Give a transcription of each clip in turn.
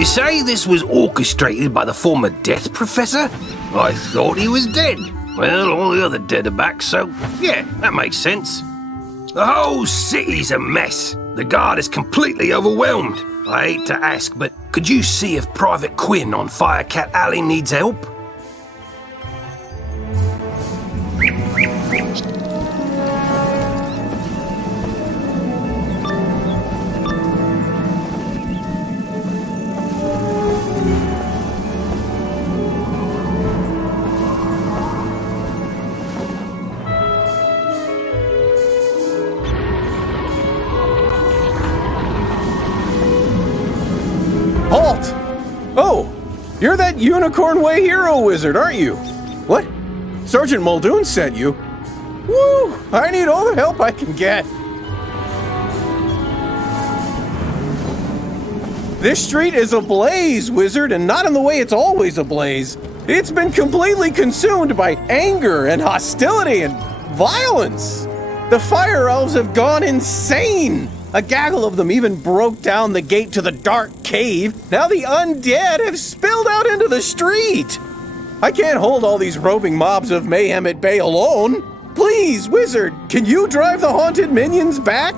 You say this was orchestrated by the former Death Professor? I thought he was dead. Well, all the other dead are back, so yeah, that makes sense. The whole city's a mess. The guard is completely overwhelmed. I hate to ask, but could you see if Private Quinn on Firecat Alley needs help? Halt! Oh, you're that Unicorn Way hero wizard, aren't you? What? Sergeant Muldoon sent you? Woo! I need all the help I can get. This street is ablaze, wizard, and not in the way it's always ablaze. It's been completely consumed by anger and hostility and violence. The fire elves have gone insane. A gaggle of them even broke down the gate to the dark cave. Now the undead have spilled out into the street. I can't hold all these roving mobs of mayhem at bay alone. Please, wizard, can you drive the haunted minions back?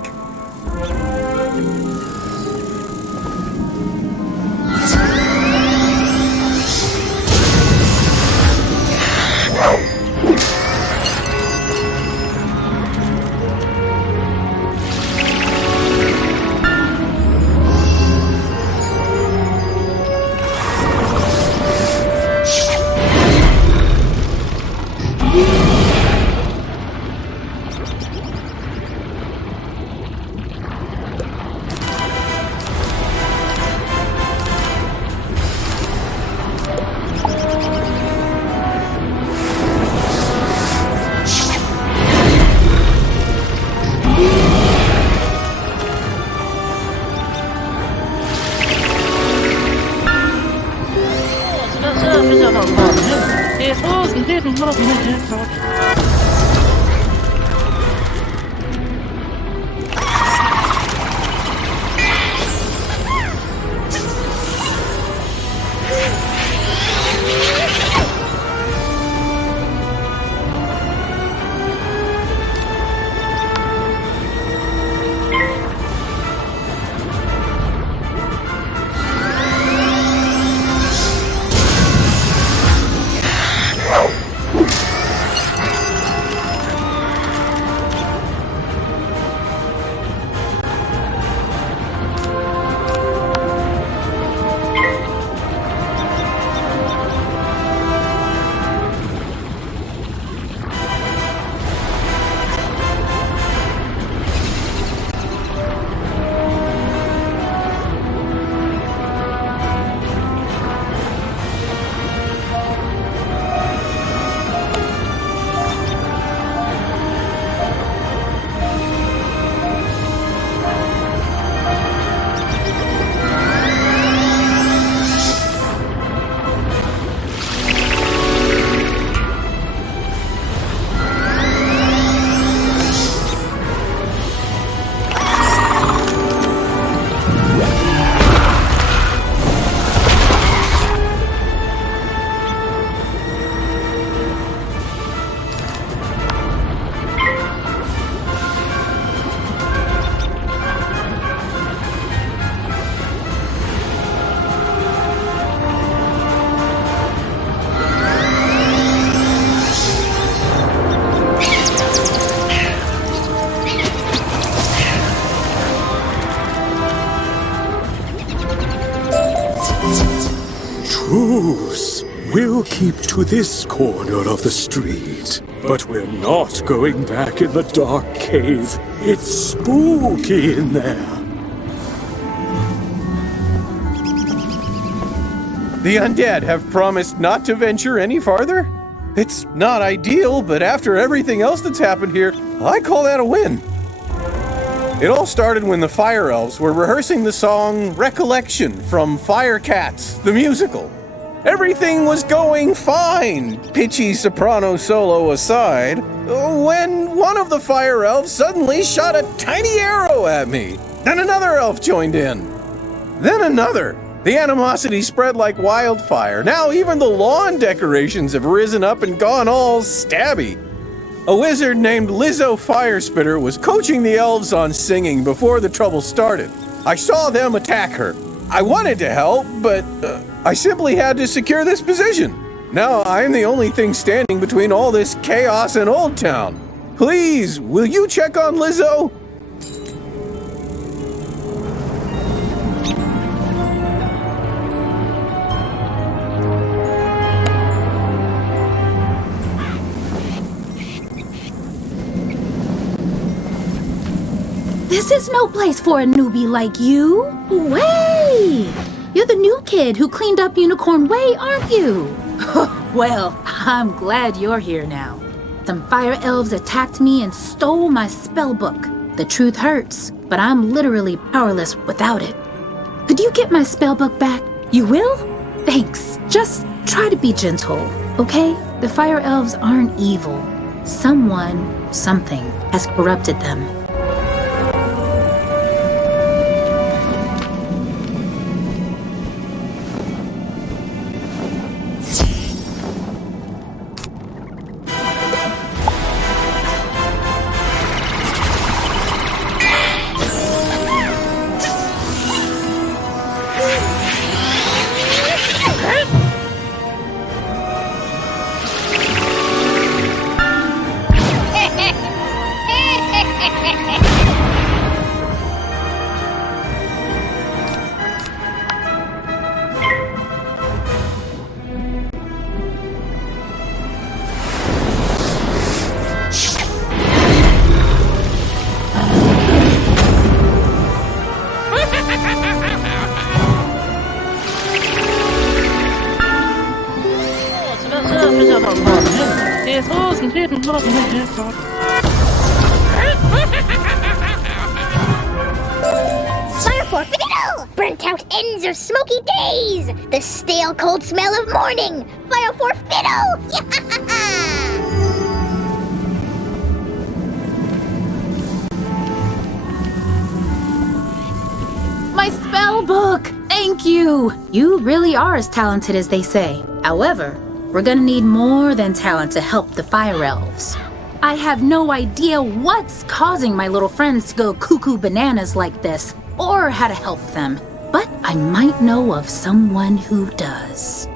Truce. We'll keep to this corner of the street. But we're not going back in the dark cave. It's spooky in there. The undead have promised not to venture any farther? It's not ideal, but after everything else that's happened here, I call that a win. It all started when the Fire Elves were rehearsing the song Recollection from Firecat, the musical. Everything was going fine, pitchy soprano solo aside, when one of the Fire Elves suddenly shot a tiny arrow at me. Then another elf joined in. Then another. The animosity spread like wildfire. Now even the lawn decorations have risen up and gone all stabby. A wizard named Lizzo Firespitter was coaching the elves on singing before the trouble started. I saw them attack her. I wanted to help, but I simply had to secure this position. Now I'm the only thing standing between all this chaos and Old Town. Please, will you check on Lizzo? This is no place for a newbie like you. Way! You're the new kid who cleaned up Unicorn Way, aren't you? Well, I'm glad you're here now. Some fire elves attacked me and stole my spell book. The truth hurts, but I'm literally powerless without it. Could you get my spell book back? You will? Thanks. Just try to be gentle, okay? The fire elves aren't evil. Something has corrupted them. Fire for fiddle! Burnt out ends of smoky days! The stale cold smell of morning! Fire for fiddle! My spell book! Thank you! You really are as talented as they say. However, we're gonna need more than talent to help the fire elves. I have no idea what's causing my little friends to go cuckoo bananas like this, or how to help them. But I might know of someone who does.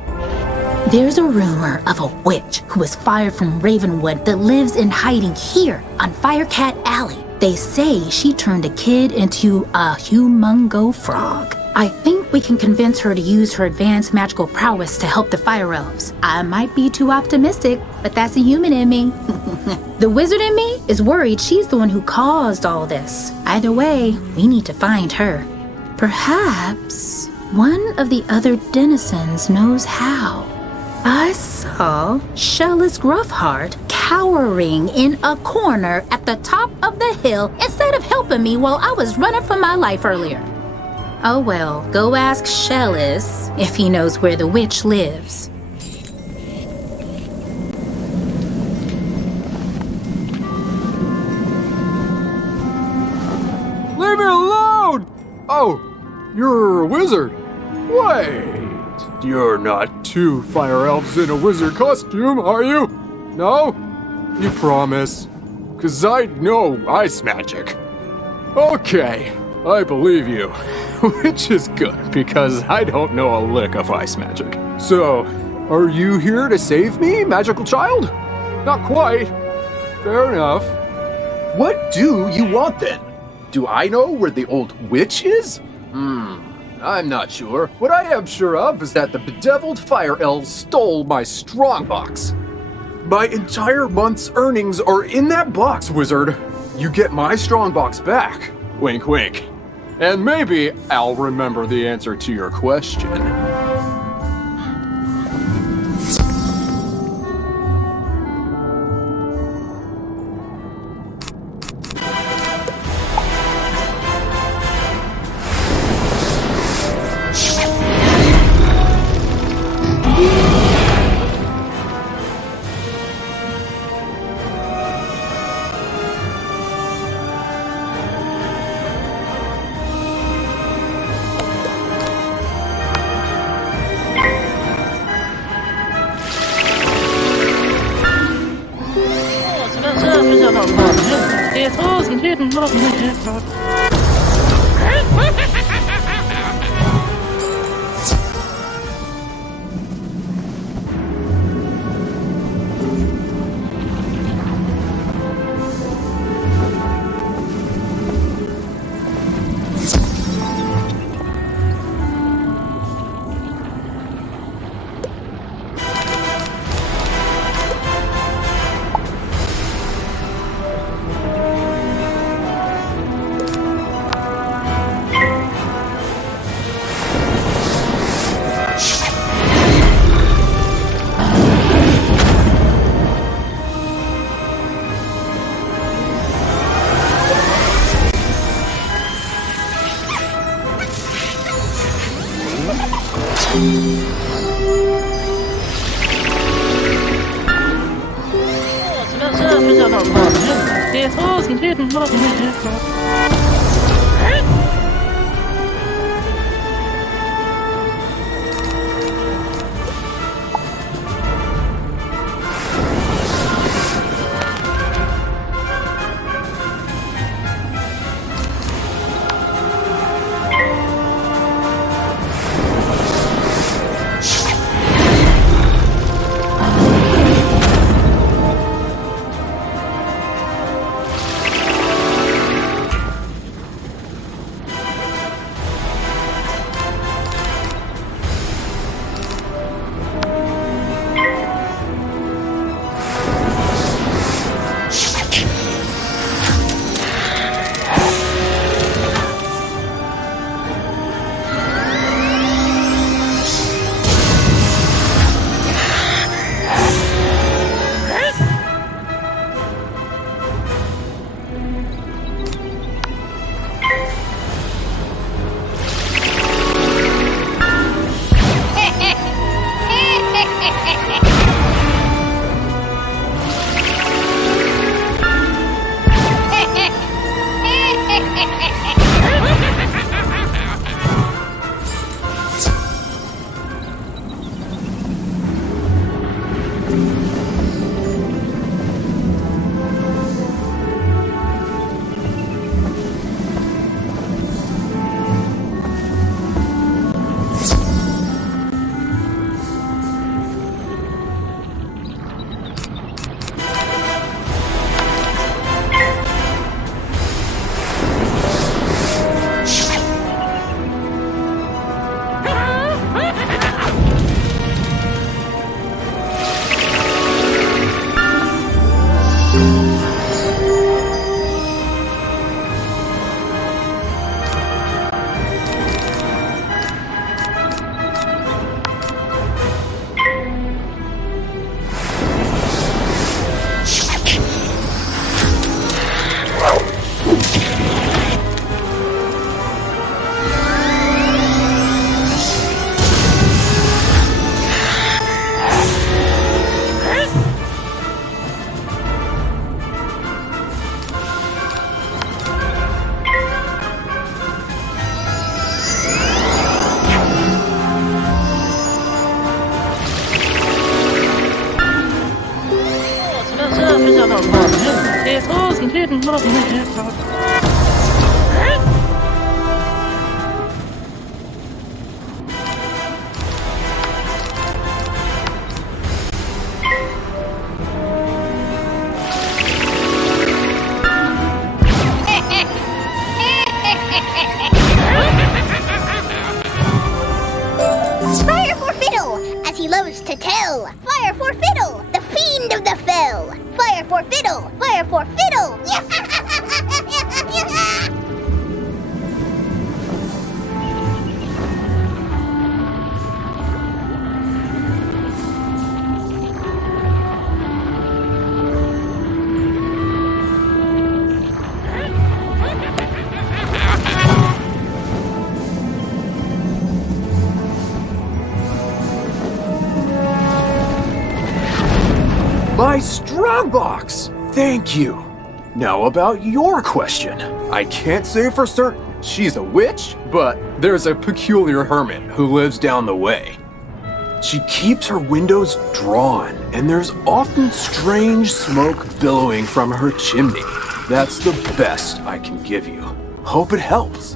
There's a rumor of a witch who was fired from Ravenwood that lives in hiding here on Firecat Alley. They say she turned a kid into a humongo frog. I think we can convince her to use her advanced magical prowess to help the fire elves. I might be too optimistic, but that's a human in me. The wizard in me is worried she's the one who caused all this. Either way, we need to find her. Perhaps one of the other denizens knows how. I saw Shellis Gruffheart cowering in a corner at the top of the hill instead of helping me while I was running for my life earlier. Oh well, go ask Shellis if he knows where the witch lives. Leave me alone! Oh, you're a wizard. Wait, you're not two fire elves in a wizard costume, are you? No? You promise? 'Cause I know ice magic. Okay, I believe you. Which is good, because I don't know a lick of ice magic. So, are you here to save me, magical child? Not quite. Fair enough. What do you want then? Do I know where the old witch is? I'm not sure. What I am sure of is that the bedeviled fire elves stole my strongbox. My entire month's earnings are in that box, wizard. You get my strongbox back. Wink, wink. And maybe I'll remember the answer to your question. Fire for Fiddle, as he loves to tell. Fire for Fiddle, the fiend of the fell. Fire for Fiddle, fire for Fiddle. My strong box! Thank you. Now about your question. I can't say for certain she's a witch, but there's a peculiar hermit who lives down the way. She keeps her windows drawn, and there's often strange smoke billowing from her chimney. That's the best I can give you. Hope it helps.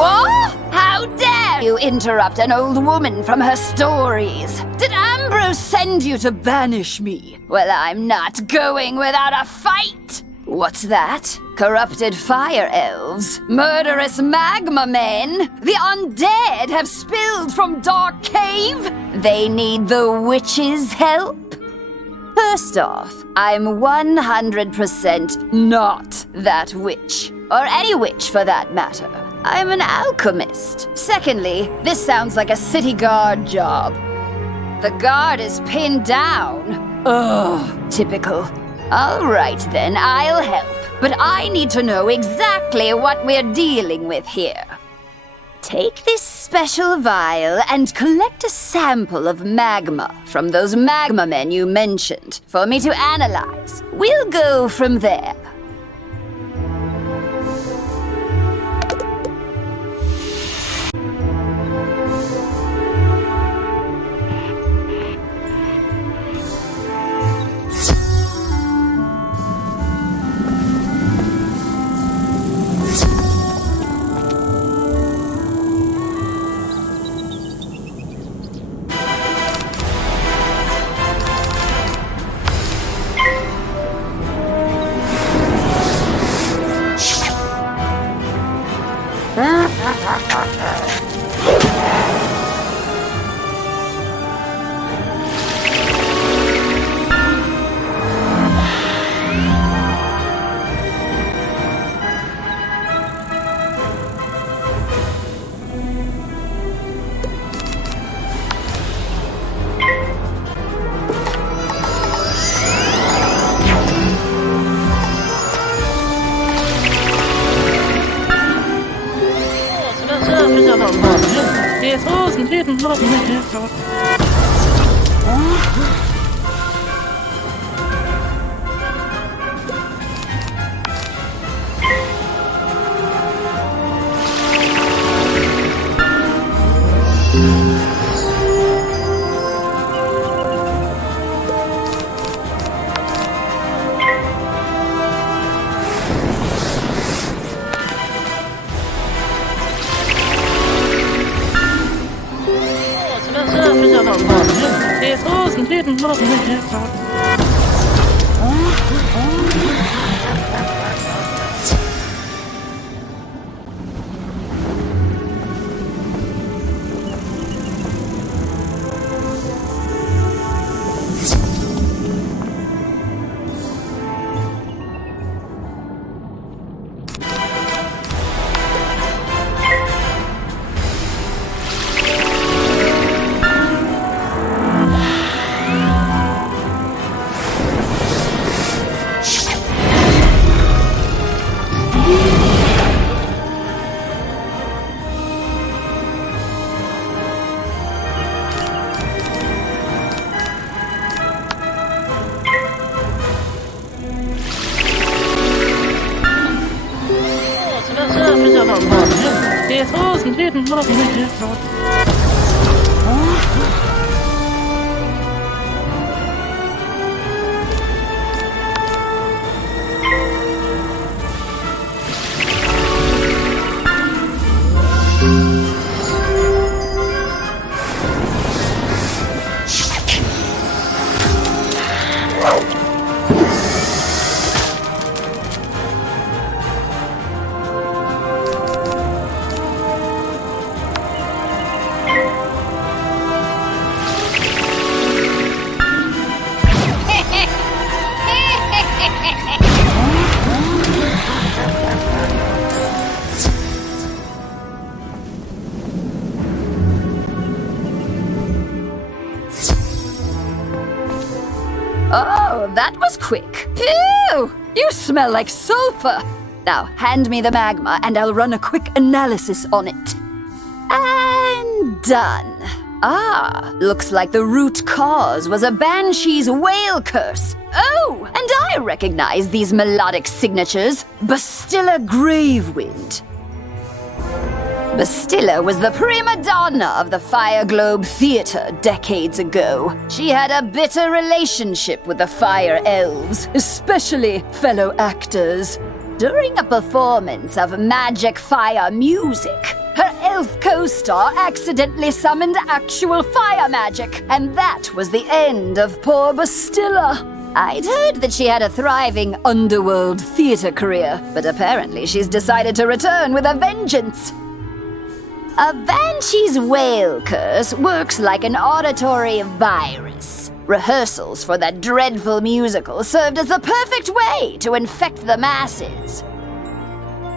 What? How dare you interrupt an old woman from her stories? Did Ambrose send you to banish me? Well, I'm not going without a fight! What's that? Corrupted fire elves? Murderous magma men? The undead have spilled from Dark Cave? They need the witch's help? First off, I'm 100% not that witch. Or any witch for that matter. I'm an alchemist. Secondly, this sounds like a city guard job. The guard is pinned down. Ugh, typical. All right then, I'll help. But I need to know exactly what we're dealing with here. Take this special vial and collect a sample of magma from those magma men you mentioned for me to analyze. We'll go from there. Oh, that was quick. Phew! You smell like sulfur. Now, hand me the magma and I'll run a quick analysis on it. And done. Ah, looks like the root cause was a banshee's whale curse. Oh, and I recognize these melodic signatures. Bastilla Gravewind. Bastilla was the prima donna of the Fire Globe Theatre decades ago. She had a bitter relationship with the Fire Elves, especially fellow actors. During a performance of magic fire music, her elf co-star accidentally summoned actual fire magic, and that was the end of poor Bastilla. I'd heard that she had a thriving underworld theater career, but apparently she's decided to return with a vengeance. A banshee's whale curse works like an auditory virus. Rehearsals for that dreadful musical served as the perfect way to infect the masses.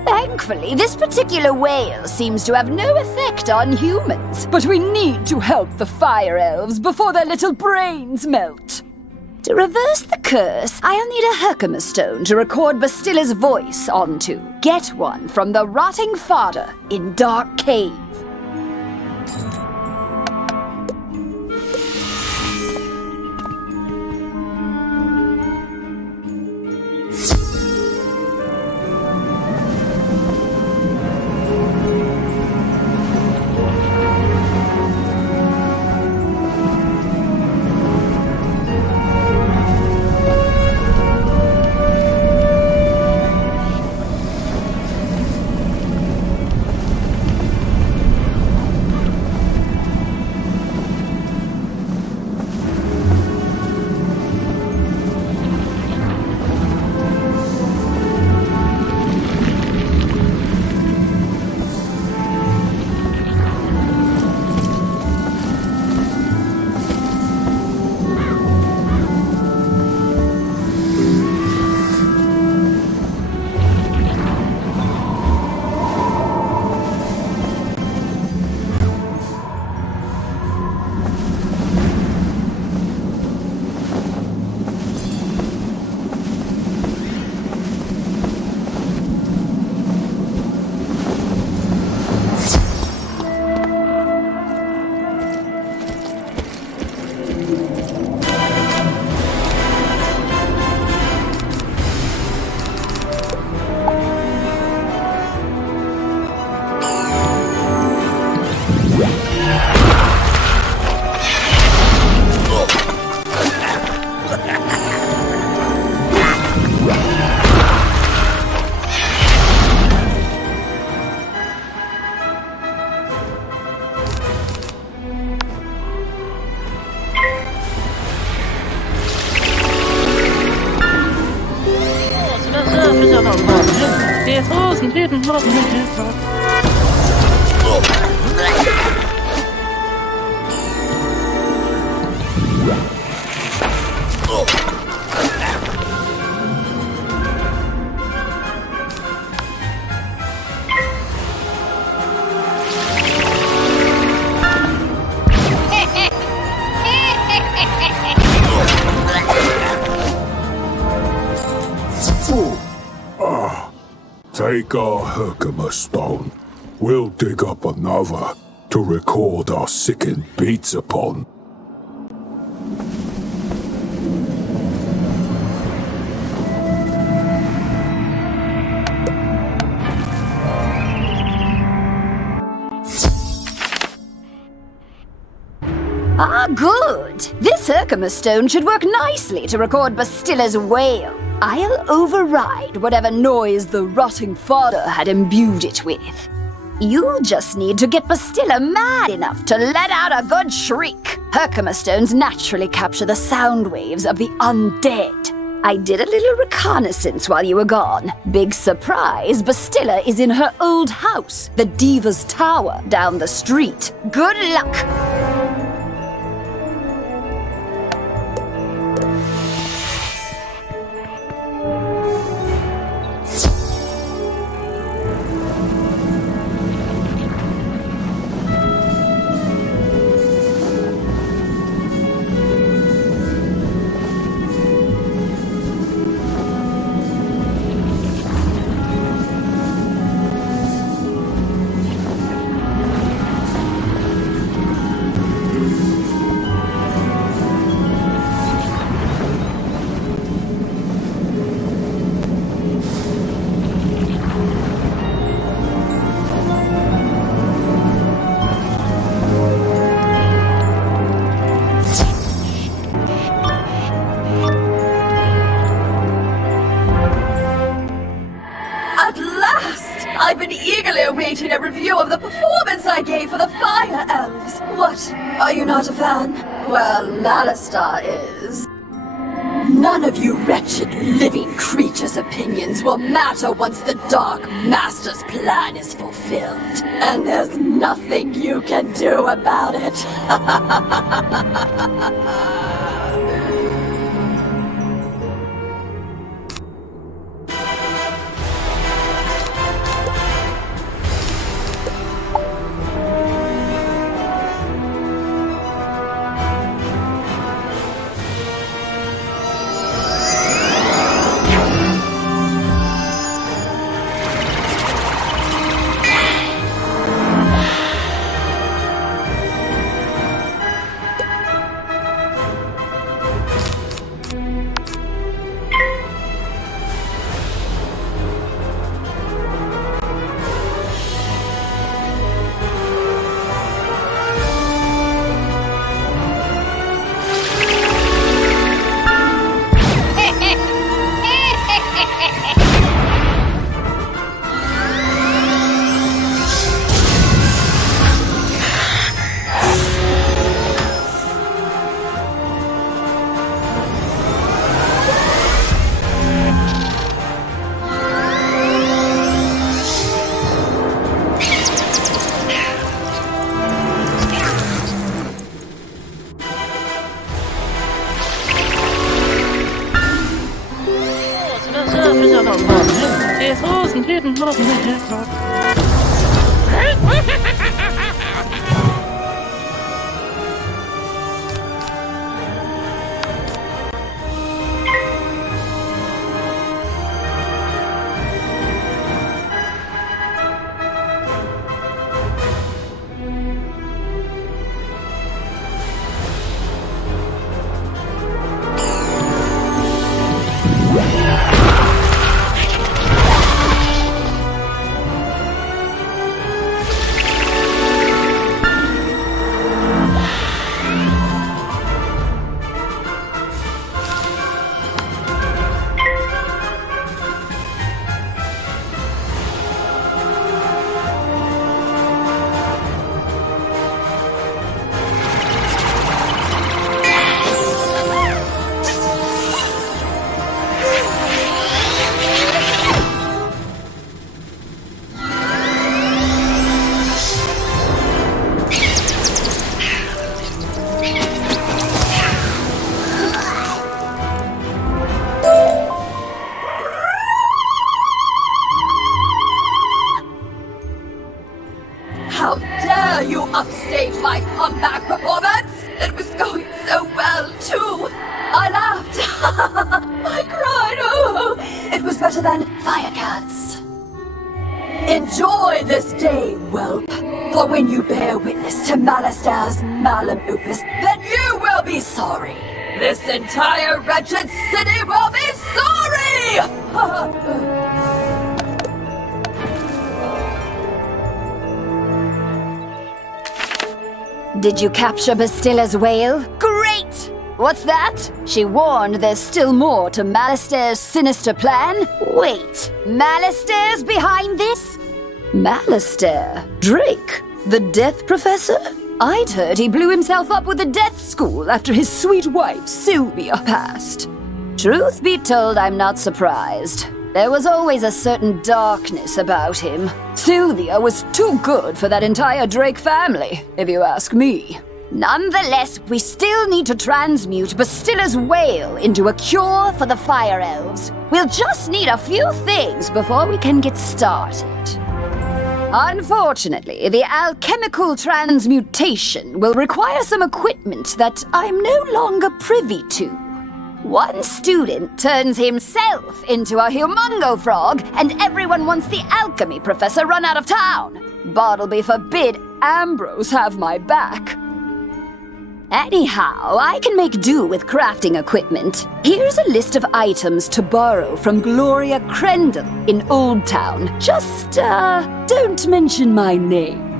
Thankfully, this particular whale seems to have no effect on humans, but we need to help the fire elves before their little brains melt. To reverse the curse, I'll need a Herkimer stone to record Bastilla's voice onto. Get one from the rotting fodder in Dark Cave. Take our Herkimer stone. We'll dig up another to record our sickened beats upon. Ah, good. This Herkimer stone should work nicely to record Bastilla's wail. I'll override whatever noise the rotting fodder had imbued it with. You'll just need to get Bastilla mad enough to let out a good shriek. Herkimer stones naturally capture the sound waves of the undead. I did a little reconnaissance while you were gone. Big surprise, Bastilla is in her old house, the Diva's Tower, down the street. Good luck! eagerly awaiting a review of the performance I gave for the Fire Elves. What? Are you not a fan? Well, Malastar is. None of you wretched living creatures' opinions will matter once the Dark Master's plan is fulfilled. And there's nothing you can do about it. How dare you upstage my comeback performance? It was going so well, too. I laughed. I cried. Oh, it was better than firecats. Enjoy this day, whelp. For when you bear witness to Malastar's malum opus, then you will be sorry. This entire wretched city will be sorry! Did you capture Bastilla's whale? Great! What's that? She warned there's still more to Malastar's sinister plan? Wait, Malastar's behind this? Malastar? Drake? The Death Professor? I'd heard he blew himself up with the Death School after his sweet wife, Sylvia, passed. Truth be told, I'm not surprised. There was always a certain darkness about him. Sylvia was too good for that entire Drake family, if you ask me. Nonetheless, we still need to transmute Bastilla's whale into a cure for the Fire Elves. We'll just need a few things before we can get started. Unfortunately, the alchemical transmutation will require some equipment that I'm no longer privy to. One student turns himself into a humongo frog, and everyone wants the alchemy professor run out of town. Bartleby forbid Ambrose have my back. Anyhow, I can make do with crafting equipment. Here's a list of items to borrow from Gloria Crendel in Old Town. Just, don't mention my name.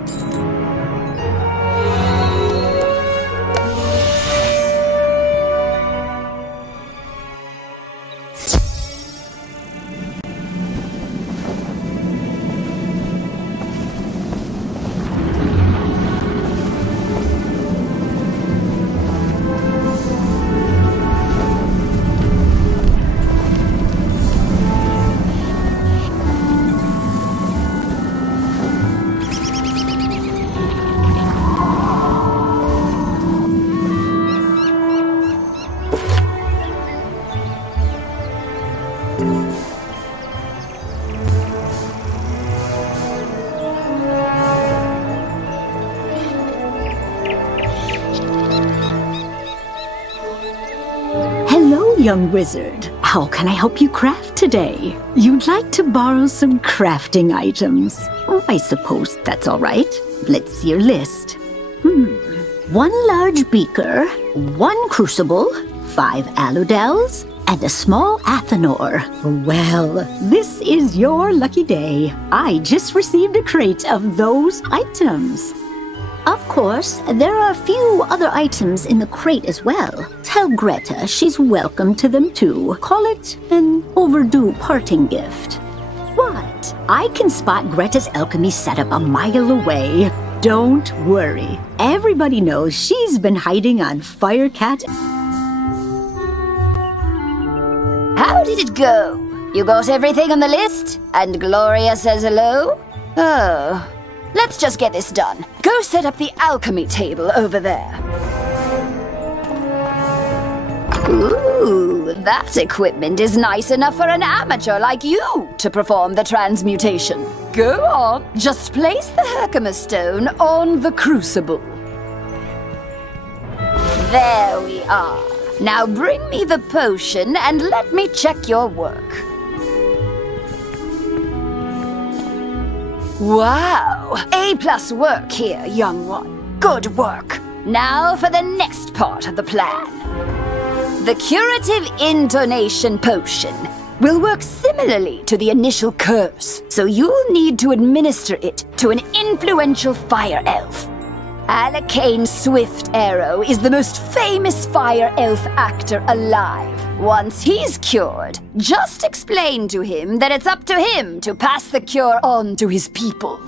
young wizard. How can I help you craft today? You'd like to borrow some crafting items. Oh, I suppose that's all right. Let's see your list. 1 large beaker, 1 crucible, 5 aludels, and a small athanor. Well, this is your lucky day. I just received a crate of those items. Of course, there are a few other items in the crate as well. Tell Greta she's welcome to them too. Call it an overdue parting gift. What? I can spot Greta's alchemy setup a mile away. Don't worry. Everybody knows she's been hiding on firecat. How did it go? You got everything on the list? And Gloria says hello? Oh. Let's just get this done. Go set up the alchemy table over there. Ooh, that equipment is nice enough for an amateur like you to perform the transmutation. Go on, just place the Herkimer stone on the crucible. There we are. Now bring me the potion and let me check your work. Wow! A+ work here, young one. Good work. Now for the next part of the plan. The curative intonation potion will work similarly to the initial curse, so you'll need to administer it to an influential fire elf. Alacane Swift Arrow is the most famous fire elf actor alive. Once he's cured, just explain to him that it's up to him to pass the cure on to his people.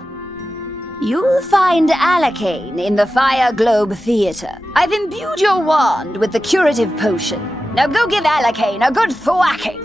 You'll find Alacane in the Fire Globe Theater. I've imbued your wand with the curative potion. Now go give Alacane a good thwacking.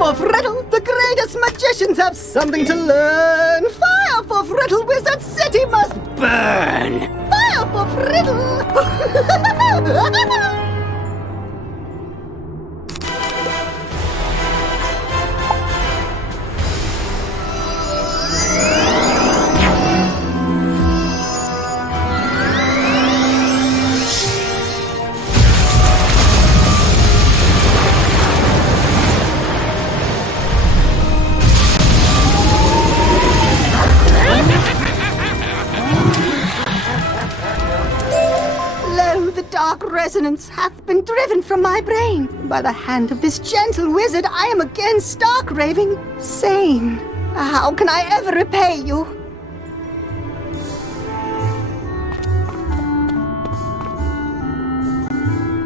for Friddle, the greatest magicians have something to learn. Fire for Friddle, Wizard City must burn. Fire for Friddle. Resonance hath been driven from my brain. By the hand of this gentle wizard, I am again stark raving sane. How can I ever repay you?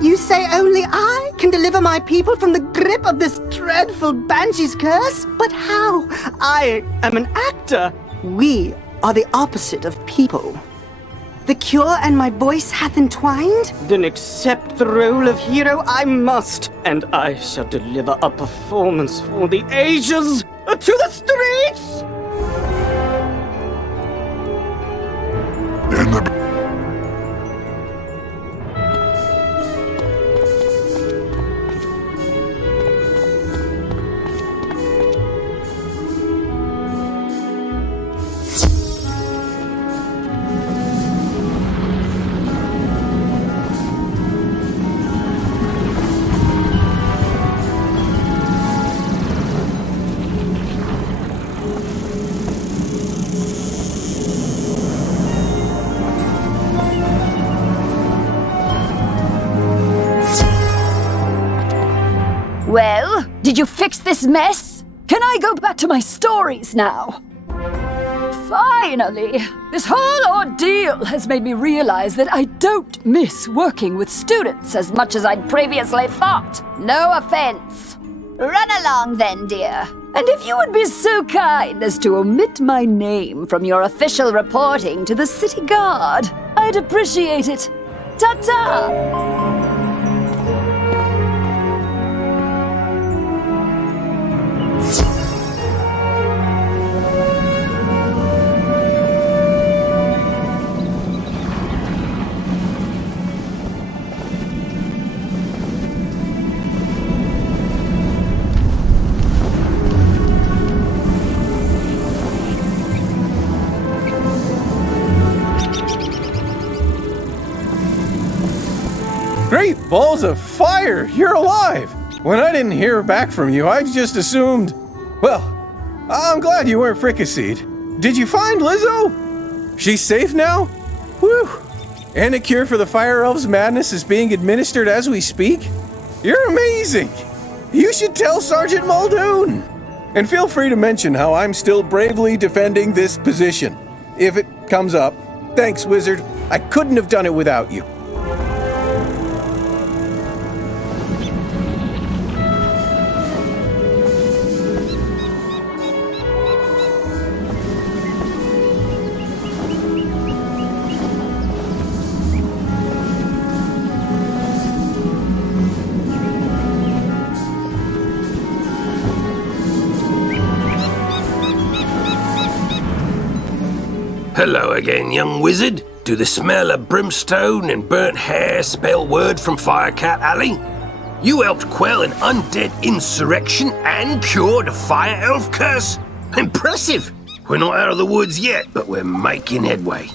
You say only I can deliver my people from the grip of this dreadful banshee's curse? But how? I am an actor. We are the opposite of people. The cure and my voice hath entwined? Then accept the role of hero I must, and I shall deliver a performance for the ages to the streets! Well, did you fix this mess? Can I go back to my stories now? Finally! This whole ordeal has made me realize that I don't miss working with students as much as I'd previously thought. No offense. Run along then, dear. And if you would be so kind as to omit my name from your official reporting to the city guard, I'd appreciate it. Ta-ta! Great balls of fire! You're alive! When I didn't hear back from you, I just assumed... Well, I'm glad you weren't fricasseed. Did you find Lizzo? She's safe now? Whew! And a cure for the Fire Elves' madness is being administered as we speak? You're amazing! You should tell Sergeant Muldoon! And feel free to mention how I'm still bravely defending this position. If it comes up. Thanks, Wizard. I couldn't have done it without you. Hello again, young wizard. Do the smell of brimstone and burnt hair spell word from Firecat Alley? You helped quell an undead insurrection and cured a fire elf curse? Impressive! We're not out of the woods yet, but we're making headway.